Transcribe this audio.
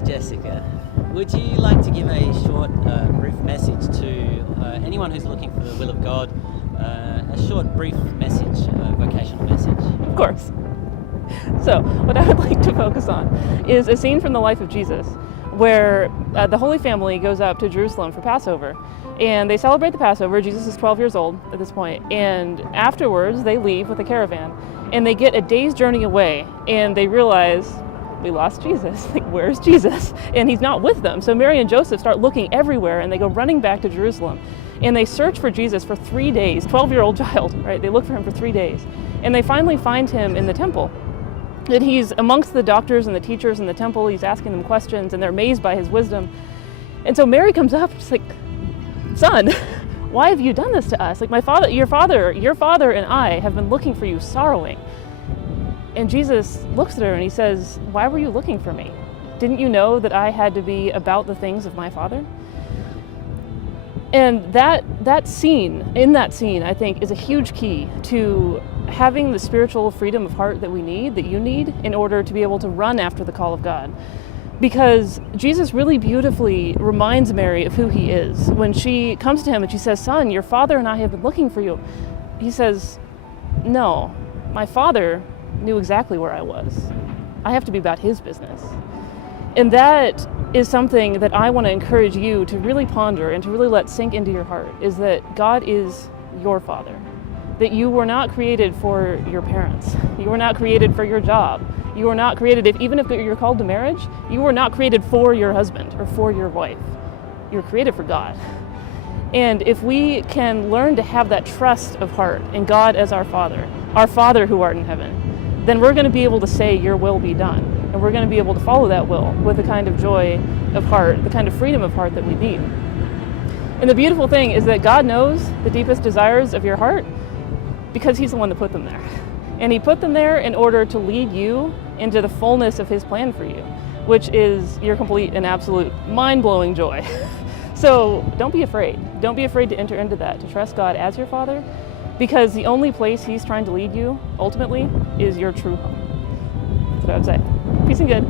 Sister Jessica, would you like to give a short, brief message to anyone who's looking for the will of God? A short, brief message, vocational message. Of course. So, what I would like to focus on is a scene from the life of Jesus where the Holy Family goes up to Jerusalem for Passover. And they celebrate the Passover. Jesus is 12 years old at this point. And afterwards, they leave with a caravan. And they get a day's journey away. And they realize, we lost Jesus. Like, where's Jesus? And he's not with them. So Mary and Joseph start looking everywhere. And they go running back to Jerusalem. And they search for Jesus for 3 days. 12-year-old child, right? They look for him for 3 days. And they finally find him in the temple. And he's amongst the doctors and the teachers in the temple. He's asking them questions. And they're amazed by his wisdom. And so Mary comes up. She's like, son, why have you done this to us? Like, your father and I have been looking for you, sorrowing. And Jesus looks at her and he says, why were you looking for me? Didn't you know that I had to be about the things of my Father? And that scene, I think, is a huge key to having the spiritual freedom of heart that we need, that you need, in order to be able to run after the call of God. Because Jesus really beautifully reminds Mary of who he is. When she comes to him and she says, son, your father and I have been looking for you. He says, no, my father knew exactly where I was. I have to be about his business. And that is something that I want to encourage you to really ponder and to really let sink into your heart, is that God is your Father. That you were not created for your parents. You were not created for your job. You were not created, even if you're called to marriage, you were not created for your husband or for your wife. You were created for God. And if we can learn to have that trust of heart in God as our Father who art in heaven, then we're going to be able to say, your will be done. And we're going to be able to follow that will with the kind of joy of heart, the kind of freedom of heart that we need. And the beautiful thing is that God knows the deepest desires of your heart because he's the one that put them there. And he put them there in order to lead you into the fullness of his plan for you, which is your complete and absolute mind-blowing joy. So don't be afraid. Don't be afraid to enter into that, to trust God as your Father, because the only place he's trying to lead you, ultimately, is your true home. That's what I would say. Peace and good.